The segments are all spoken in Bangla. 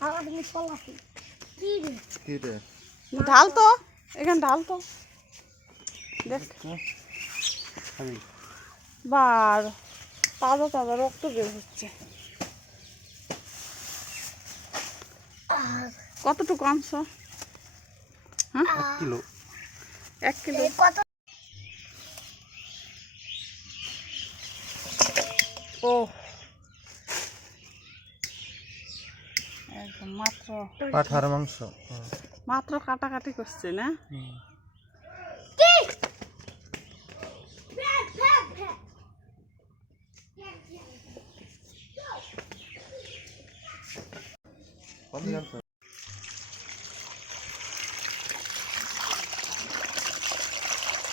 হাওয়া দিলে পলাশি কি? রে? কি রে? ঢাল তো এখানে ঢাল তো। দেখ। খাবি? বার তাজা তাজা রক্ত বের হচ্ছে। কতটুকু আনছ? এক কিলো। এক কিলো। কত ও মাত্র পাঠার মাংস। মাত্র কাটাকাটি করছে না?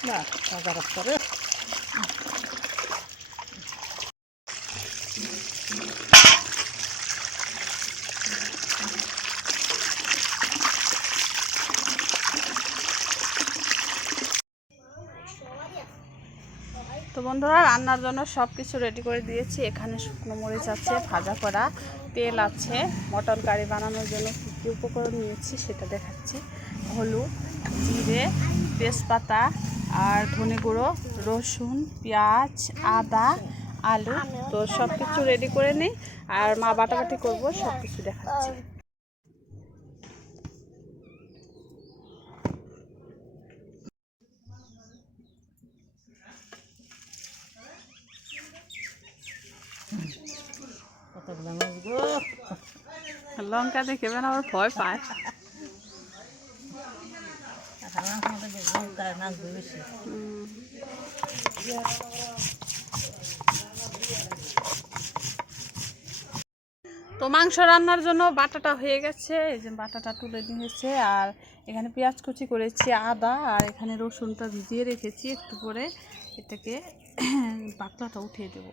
না রাস্তা রে বন্ধুরা, রান্নার জন্য সব কিছু রেডি করে দিয়েছি। এখানে শুকনো মরিচ আছে, ভাজা করা, তেল আছে। মটন কারি বানানোর জন্য কী কী উপকরণ নিয়েছি সেটা দেখাচ্ছি। হলুদ, জিরে, তেজপাতা আর ধনে গুঁড়ো, রসুন, পেঁয়াজ, আদা, আলু। তো সব কিছু রেডি করে নিই। আর মা বাটাবাটি করব সব কিছু দেখাচ্ছি। লঙ্কা দেখে বেন আবার ভয় পায়। তো মাংস রান্নার জন্য বাটাটা হয়ে গেছে, এই যে বাটাটা তুলে দিয়েছে আর এখানে পেঁয়াজ কুচি করেছি, আদা, আর এখানে রসুনটা ভিজিয়ে রেখেছি একটু করে এটাকে বাটলাটা উঠিয়ে দেবো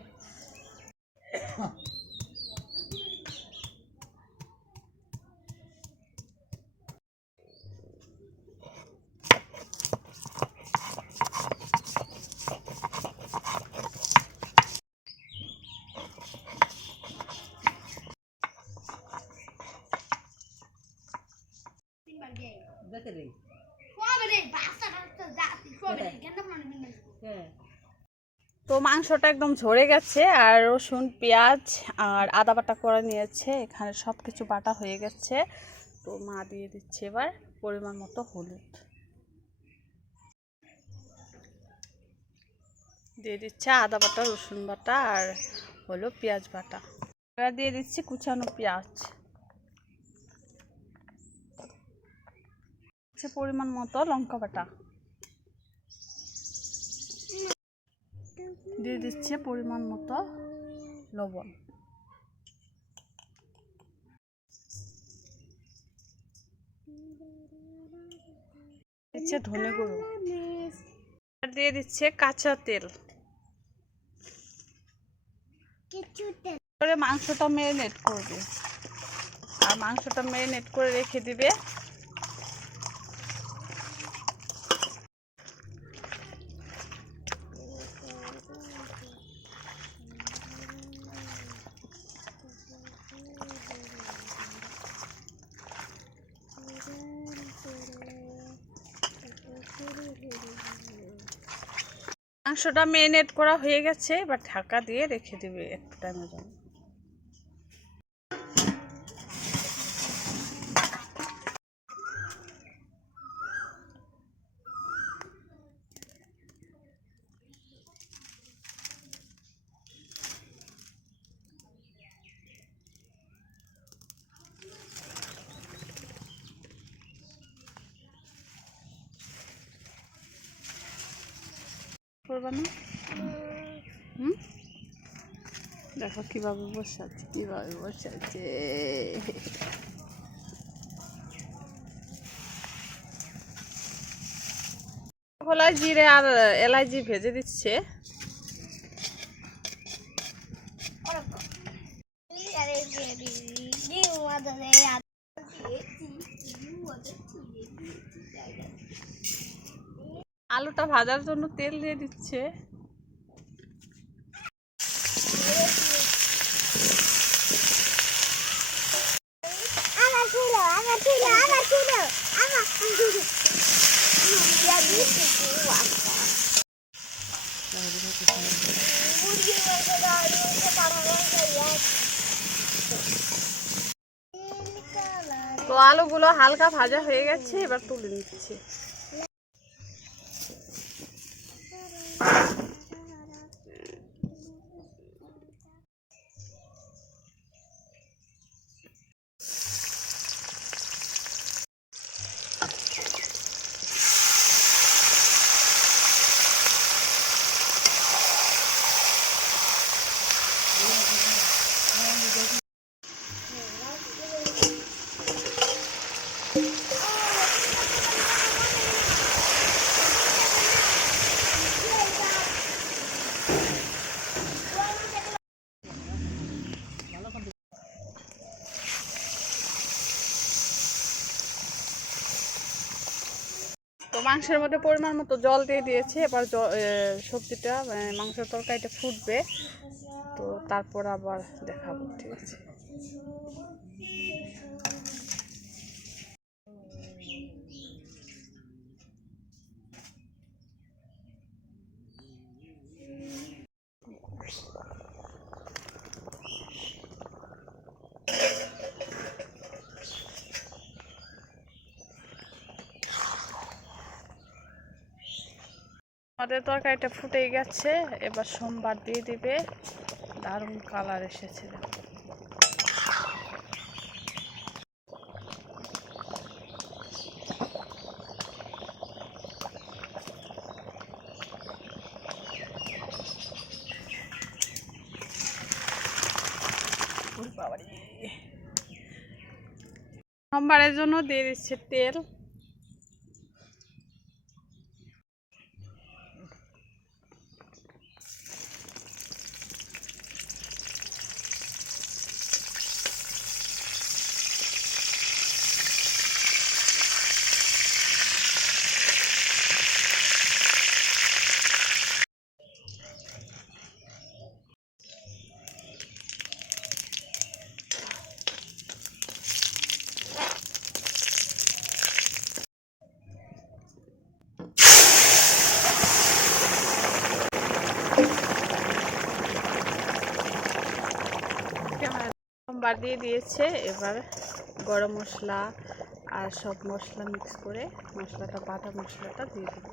কবে রে বাসা বাসা যাতি কবে রে কেন মানে বিনা তো মাংসটা একদম ঝরে গেছে আর রসুন, পেঁয়াজ আর আদা বাটা করে নিয়েছে। এখানে সব কিছু বাটা হয়ে গেছে। তো মা দিয়ে দিচ্ছে এবার পরিমাণ মতো হলুদ। দিয়ে দিচ্ছে আদা বাটা, রসুন বাটা আর হলো পেঁয়াজ বাটা। এবার দিয়ে দিচ্ছি কুচানো পেঁয়াজ। পরিমাণ মতো লঙ্কা বাটা। দিচ্ছে পরিমাণ মতো লবণ। দিচ্ছে ধনে গুঁড়ো। দিয়ে দিচ্ছে কাঁচা তেল। করে মাংসটা ম্যারিনেট করবে। আর মাংসটা ম্যারিনেট করে রেখে দিবে মাংসটা মেরিনেট করা হয়ে গেছে এবার ঢাকা দিয়ে রেখে দেবে একটু টাইমের জন্য। করবে না? হুম? দেখো কীভাবে বসাচ্ছে কীভাবে বসাচ্ছে। খোলা জিরে আর এলাইচি ভেজে দিচ্ছে। পটলটা ভাজার জন্য তেল দিয়ে দিচ্ছে। তো আলুগুলো হালকা ভাজা হয়ে গেছে, এবার তুলে নিচ্ছে। মাংসের মধ্যে পরিমাণ মতো জল দিয়ে দিয়েছি। এবার সবজিটা মাংসের তরকারিটা ফুটবে। তো তারপর আবার দেখাবো, ঠিক আছে? আমাদের তরকারিটা ফুটে গেছে, এবার সোমবার দিয়ে দিবে দারুণ কালার এসেছে। সোমবারের জন্য দিয়ে দিচ্ছে তেল সোমবার দিয়ে দিয়েছে, এবার গরম মশলা আর সব মশলা মিক্স করে মশলাটা, বাটা মশলাটা দিয়ে দেবো।